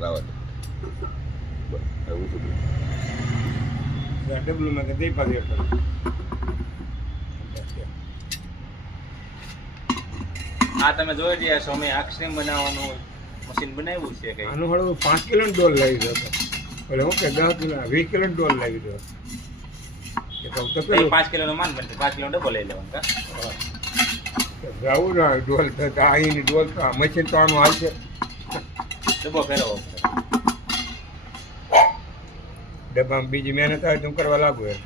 લાવા દે એવું શું ડબલું માં દઈ પાછી આ તમે જોઈ રહ્યા છો અમે આઈસ્ક્રીમ બનાવવાનું મશીન બનાવ્યું છે કઈ આનું હળવું 5 કિલો ડોલ લાવી દો એટલે હું કે 10 કિલો 20 કિલો ડોલ લાવી દો એ તો તો પેલું 5 કિલો નો માન બનશે 5 કિલો ડબલ લઈ લેવાનું કા જાવું ના ડોલ તો આઈની ડોલ તો મશીન તો આનું હાલશે ડબ્બો ફેરવો ડબ્બામાં બીજી મહેનત આવે તો કરવા લાગુ એમ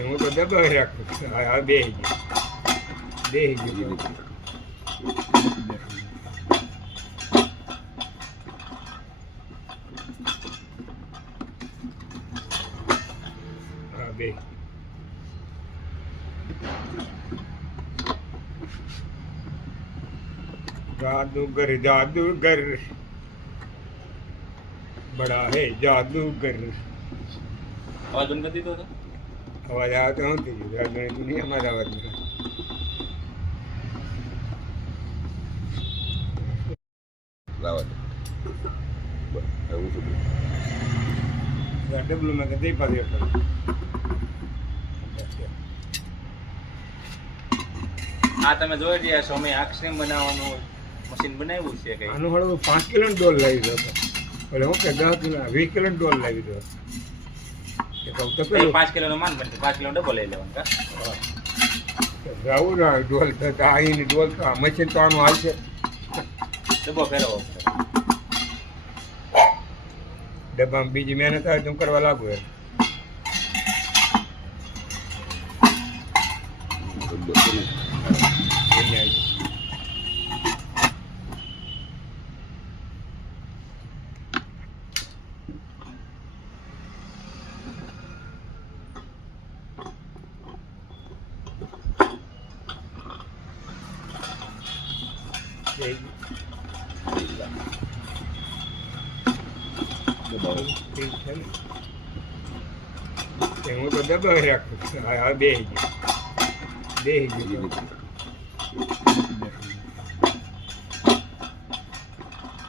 હું તો દબાવી રાખું હા બે ગયું હા બે जादूगर जादूगर बड़ा है जादूगर અવાજ બંધ કરી દીધો હતો आवाज आया तो होती है जादू नहीं हमारा आवाज में લાવા દે એવું શું डबलू में दई पाછી આ તમે જોઈ રહ્યા છો અમે આઈસ્ક્રીમ બનાવવાનું મશીન બનાવ્યું છે કઈ આનું હળવું 5 કિલો ડોલ લાવી દો એટલે હું કે 10 કિલો 20 કિલો ડોલ લાવી દો એ તો તો પેલું 5 કિલો નો માન બનશે 5 કિલો ડબલ લઈ લેવાનું કા જાવું ના ડોલ તો આઈની ડોલ તો મશીન તો આનું હાલશે ડબ્બો ફેરવો ડબ્બામાં બીજી મહેનત આવે તો કરવા લાગુ એમ હું તો દબાવી રાખું હા બે ગયું